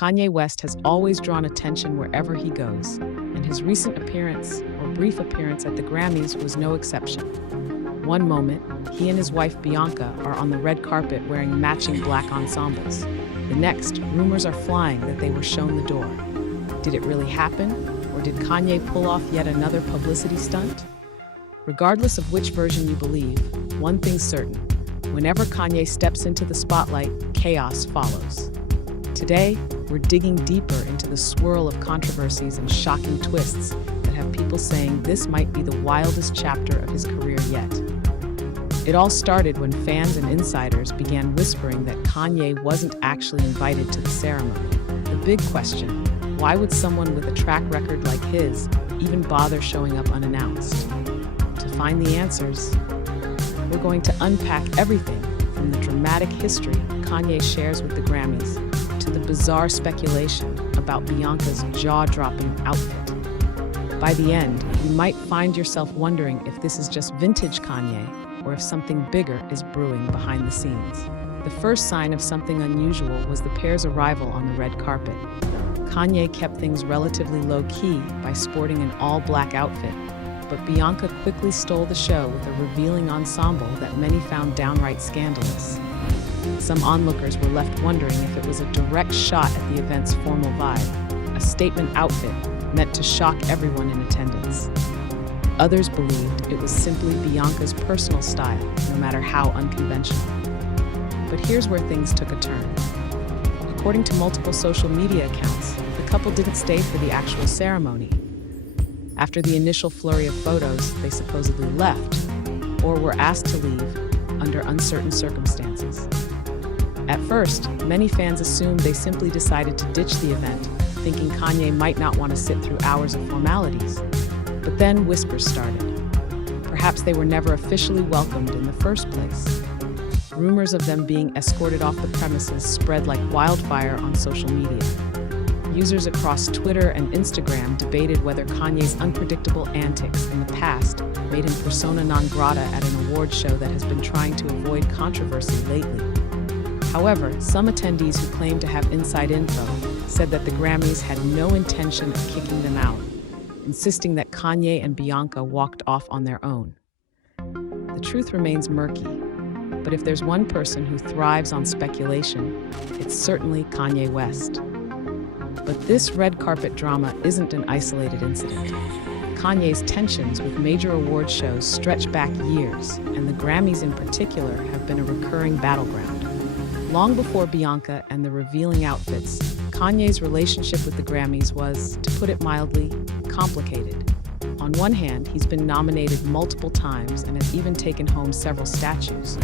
Kanye West has always drawn attention wherever he goes, and his recent appearance, or brief appearance at the Grammys, was no exception. One moment, he and his wife Bianca are on the red carpet wearing matching black ensembles. The next, rumors are flying that they were shown the door. Did it really happen, or did Kanye pull off yet another publicity stunt? Regardless of which version you believe, one thing's certain: whenever Kanye steps into the spotlight, chaos follows. Today, we're digging deeper into the swirl of controversies and shocking twists that have people saying this might be the wildest chapter of his career yet. It all started when fans and insiders began whispering that Kanye wasn't actually invited to the ceremony. The big question: why would someone with a track record like his even bother showing up unannounced? To find the answers, we're going to unpack everything from the dramatic history Kanye shares with the Grammys to the bizarre speculation about Bianca's jaw-dropping outfit. By the end, you might find yourself wondering if this is just vintage Kanye or if something bigger is brewing behind the scenes. The first sign of something unusual was the pair's arrival on the red carpet. Kanye kept things relatively low-key by sporting an all-black outfit, but Bianca quickly stole the show with a revealing ensemble that many found downright scandalous. Some onlookers were left wondering if it was a direct shot at the event's formal vibe, a statement outfit meant to shock everyone in attendance. Others believed it was simply Bianca's personal style, no matter how unconventional. But here's where things took a turn. According to multiple social media accounts, the couple didn't stay for the actual ceremony. After the initial flurry of photos, they supposedly left, or were asked to leave under uncertain circumstances. At first, many fans assumed they simply decided to ditch the event, thinking Kanye might not want to sit through hours of formalities. But then whispers started. Perhaps they were never officially welcomed in the first place. Rumors of them being escorted off the premises spread like wildfire on social media. Users across Twitter and Instagram debated whether Kanye's unpredictable antics in the past made him persona non grata at an award show that has been trying to avoid controversy lately. However, some attendees who claimed to have inside info said that the Grammys had no intention of kicking them out, insisting that Kanye and Bianca walked off on their own. The truth remains murky, but if there's one person who thrives on speculation, it's certainly Kanye West. But this red carpet drama isn't an isolated incident. Kanye's tensions with major award shows stretch back years, and the Grammys in particular have been a recurring battleground. Long before Bianca and the revealing outfits, Kanye's relationship with the Grammys was, to put it mildly, complicated. On one hand, he's been nominated multiple times and has even taken home several statues.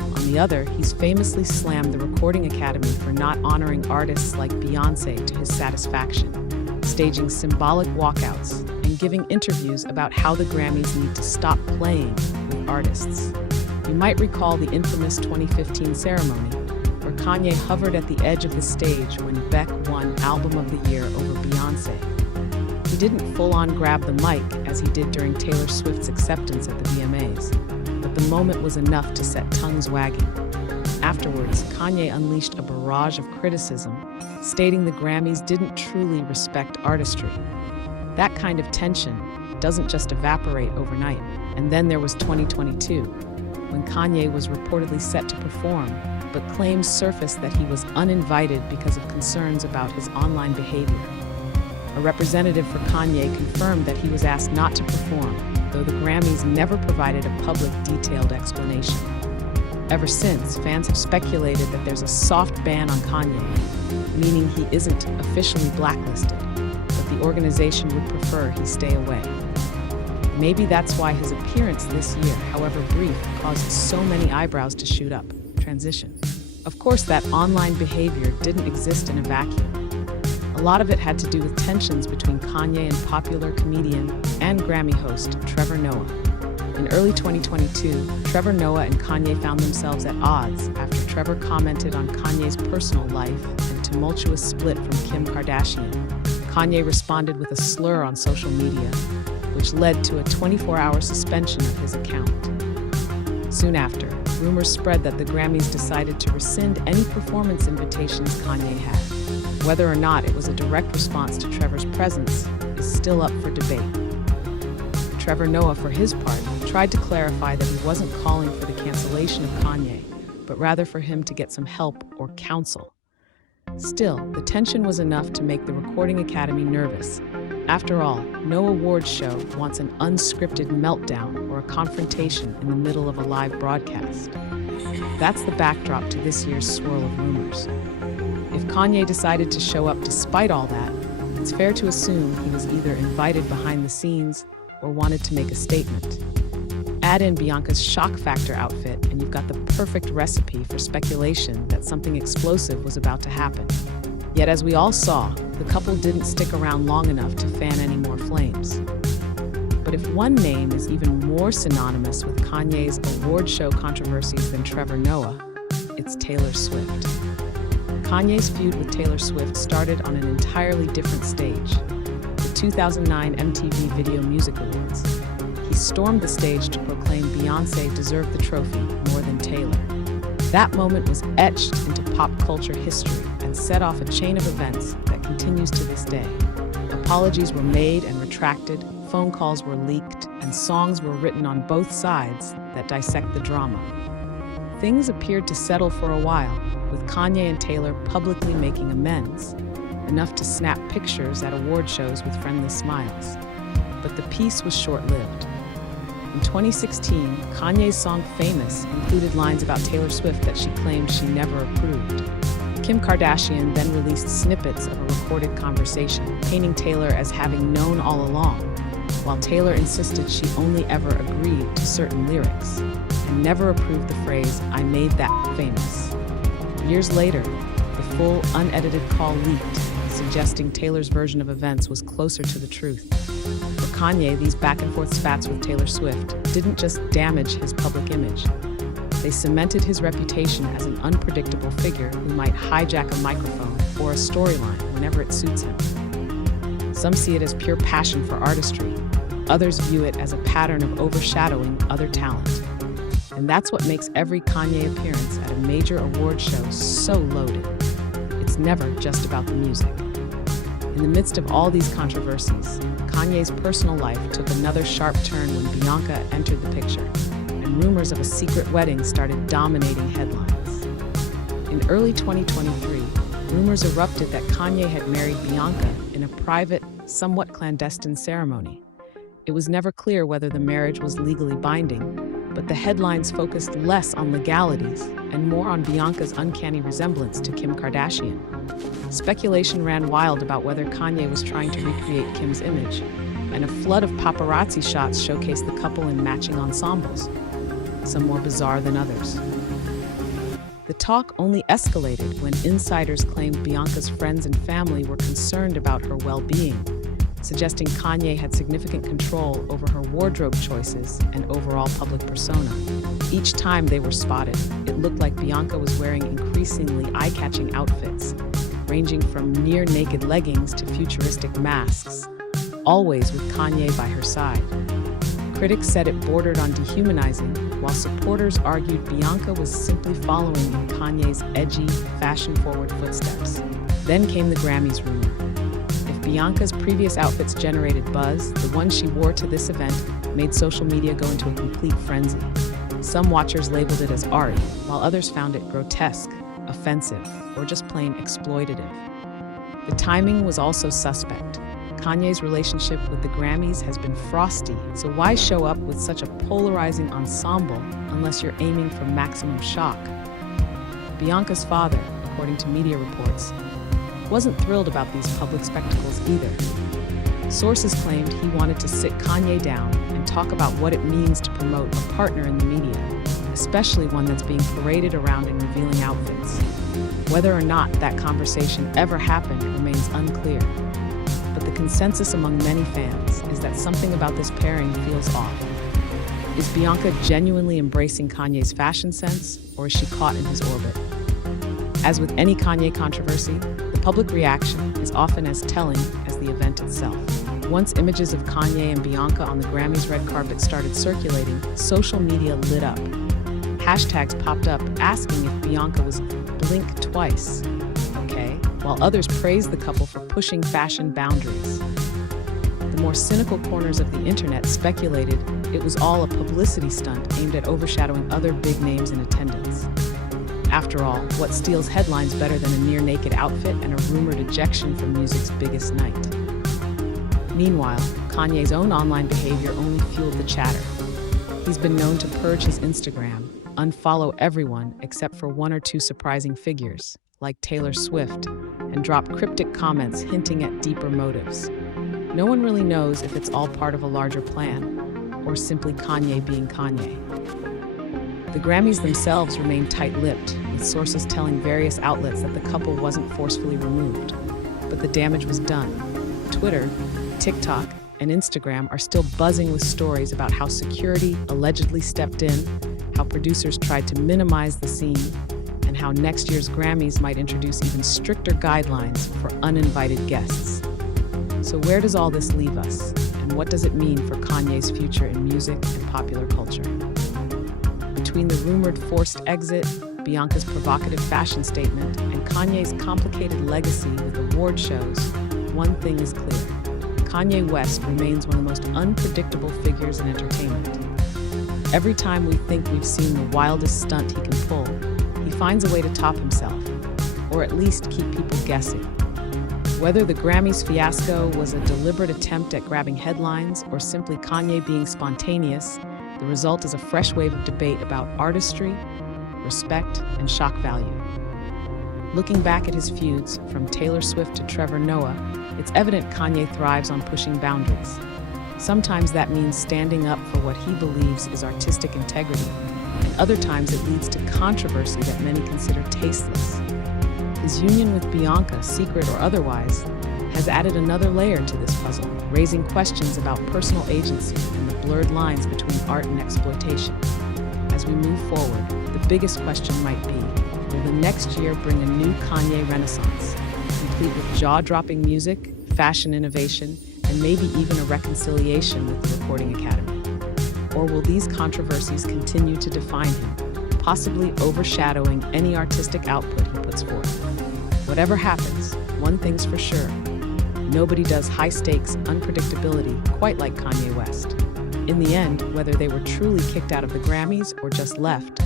On the other, he's famously slammed the Recording Academy for not honoring artists like Beyoncé to his satisfaction, staging symbolic walkouts and giving interviews about how the Grammys need to stop playing with artists. You might recall the infamous 2015 ceremony, where Kanye hovered at the edge of the stage when Beck won Album of the Year over Beyoncé. He didn't full-on grab the mic as he did during Taylor Swift's acceptance at the VMAs, but the moment was enough to set tongues wagging. Afterwards, Kanye unleashed a barrage of criticism, stating the Grammys didn't truly respect artistry. That kind of tension doesn't just evaporate overnight. And then there was 2022, when Kanye was reportedly set to perform, but claims surfaced that he was uninvited because of concerns about his online behavior. A representative for Kanye confirmed that he was asked not to perform, though the Grammys never provided a public, detailed explanation. Ever since, fans have speculated that there's a soft ban on Kanye, meaning he isn't officially blacklisted, but the organization would prefer he stay away. Maybe that's why his appearance this year, however brief, caused so many eyebrows to shoot up. Transition. Of course, that online behavior didn't exist in a vacuum. A lot of it had to do with tensions between Kanye and popular comedian and Grammy host Trevor Noah. In early 2022, Trevor Noah and Kanye found themselves at odds after Trevor commented on Kanye's personal life and tumultuous split from Kim Kardashian. Kanye responded with a slur on social media, which led to a 24-hour suspension of his account. Soon after, rumors spread that the Grammys decided to rescind any performance invitations Kanye had. Whether or not it was a direct response to Trevor's presence is still up for debate. Trevor Noah, for his part, tried to clarify that he wasn't calling for the cancellation of Kanye, but rather for him to get some help or counsel. Still, the tension was enough to make the Recording Academy nervous. After all, no awards show wants an unscripted meltdown or a confrontation in the middle of a live broadcast. That's the backdrop to this year's swirl of rumors. If Kanye decided to show up despite all that, it's fair to assume he was either invited behind the scenes or wanted to make a statement. Add in Bianca's shock factor outfit, and you've got the perfect recipe for speculation that something explosive was about to happen. Yet, as we all saw, the couple didn't stick around long enough to fan any more flames. But if one name is even more synonymous with Kanye's award show controversies than Trevor Noah, it's Taylor Swift. Kanye's feud with Taylor Swift started on an entirely different stage, the 2009 MTV Video Music Awards. He stormed the stage to proclaim Beyoncé deserved the trophy more than Taylor. That moment was etched into pop culture history and set off a chain of events that continues to this day. Apologies were made and retracted, phone calls were leaked, and songs were written on both sides that dissect the drama. Things appeared to settle for a while, with Kanye and Taylor publicly making amends, enough to snap pictures at award shows with friendly smiles. But the peace was short-lived. In 2016, Kanye's song Famous included lines about Taylor Swift that she claimed she never approved. Kim Kardashian then released snippets of a recorded conversation, painting Taylor as having known all along, while Taylor insisted she only ever agreed to certain lyrics and never approved the phrase, "I made that famous." Years later, the full, unedited call leaked, suggesting Taylor's version of events was closer to the truth. For Kanye, these back-and-forth spats with Taylor Swift didn't just damage his public image. They cemented his reputation as an unpredictable figure who might hijack a microphone or a storyline whenever it suits him. Some see it as pure passion for artistry. Others view it as a pattern of overshadowing other talent. And that's what makes every Kanye appearance at a major award show so loaded. It's never just about the music. In the midst of all these controversies, Kanye's personal life took another sharp turn when Bianca entered the picture, and rumors of a secret wedding started dominating headlines. In early 2023, rumors erupted that Kanye had married Bianca in a private, somewhat clandestine ceremony. It was never clear whether the marriage was legally binding, but the headlines focused less on legalities and more on Bianca's uncanny resemblance to Kim Kardashian. Speculation ran wild about whether Kanye was trying to recreate Kim's image, and a flood of paparazzi shots showcased the couple in matching ensembles, some more bizarre than others. The talk only escalated when insiders claimed Bianca's friends and family were concerned about her well-being, suggesting Kanye had significant control over her wardrobe choices and overall public persona. Each time they were spotted, it looked like Bianca was wearing increasingly eye-catching outfits, ranging from near-naked leggings to futuristic masks, always with Kanye by her side. Critics said it bordered on dehumanizing, while supporters argued Bianca was simply following in Kanye's edgy, fashion-forward footsteps. Then came the Grammys rumor. If Bianca's previous outfits generated buzz, the one she wore to this event made social media go into a complete frenzy. Some watchers labeled it as art, while others found it grotesque, offensive, or just plain exploitative. The timing was also suspect. Kanye's relationship with the Grammys has been frosty, so why show up with such a polarizing ensemble unless you're aiming for maximum shock? Bianca's father, according to media reports, wasn't thrilled about these public spectacles either. Sources claimed he wanted to sit Kanye down and talk about what it means to promote a partner in the media, especially one that's being paraded around in revealing outfits. Whether or not that conversation ever happened remains unclear. But the consensus among many fans is that something about this pairing feels off. Is Bianca genuinely embracing Kanye's fashion sense, or is she caught in his orbit? As with any Kanye controversy, the public reaction is often as telling as the event itself. Once images of Kanye and Bianca on the Grammys red carpet started circulating, social media lit up. Hashtags popped up asking if Bianca was blink twice, okay, while others praised the couple for pushing fashion boundaries. The more cynical corners of the internet speculated it was all a publicity stunt aimed at overshadowing other big names in attendance. After all, what steals headlines better than a near-naked outfit and a rumored ejection from music's biggest night? Meanwhile, Kanye's own online behavior only fueled the chatter. He's been known to purge his Instagram, unfollow everyone except for one or two surprising figures, like Taylor Swift, and drop cryptic comments hinting at deeper motives. No one really knows if it's all part of a larger plan, or simply Kanye being Kanye. The Grammys themselves remained tight-lipped, with sources telling various outlets that the couple wasn't forcefully removed. But the damage was done. Twitter, TikTok, and Instagram are still buzzing with stories about how security allegedly stepped in, how producers tried to minimize the scene, and how next year's Grammys might introduce even stricter guidelines for uninvited guests. So where does all this leave us, and what does it mean for Kanye's future in music and popular culture? Between the rumored forced exit, Bianca's provocative fashion statement, and Kanye's complicated legacy with award shows, one thing is clear. Kanye West remains one of the most unpredictable figures in entertainment. Every time we think we've seen the wildest stunt he can pull, he finds a way to top himself, or at least keep people guessing. Whether the Grammys fiasco was a deliberate attempt at grabbing headlines or simply Kanye being spontaneous, the result is a fresh wave of debate about artistry, respect, and shock value. Looking back at his feuds, from Taylor Swift to Trevor Noah, it's evident Kanye thrives on pushing boundaries. Sometimes that means standing up for what he believes is artistic integrity, and other times it leads to controversy that many consider tasteless. His union with Bianca, secret or otherwise, has added another layer to this puzzle, raising questions about personal agency and the blurred lines between art and exploitation. As we move forward, the biggest question might be, will the next year bring a new Kanye renaissance, complete with jaw-dropping music, fashion innovation, and maybe even a reconciliation with the Recording Academy? Or will these controversies continue to define him, possibly overshadowing any artistic output he puts forth? Whatever happens, one thing's for sure. Nobody does high-stakes unpredictability quite like Kanye West. In the end, whether they were truly kicked out of the Grammys or just left,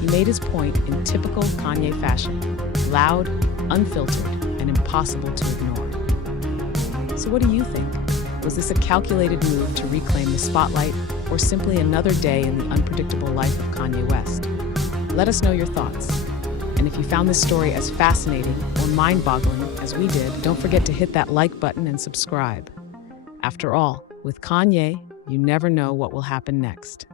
he made his point in typical Kanye fashion, loud, unfiltered, and impossible to ignore. So what do you think? Was this a calculated move to reclaim the spotlight, or simply another day in the unpredictable life of Kanye West? Let us know your thoughts. And if you found this story as fascinating or mind-boggling as we did, don't forget to hit that like button and subscribe. After all, with Kanye, you never know what will happen next.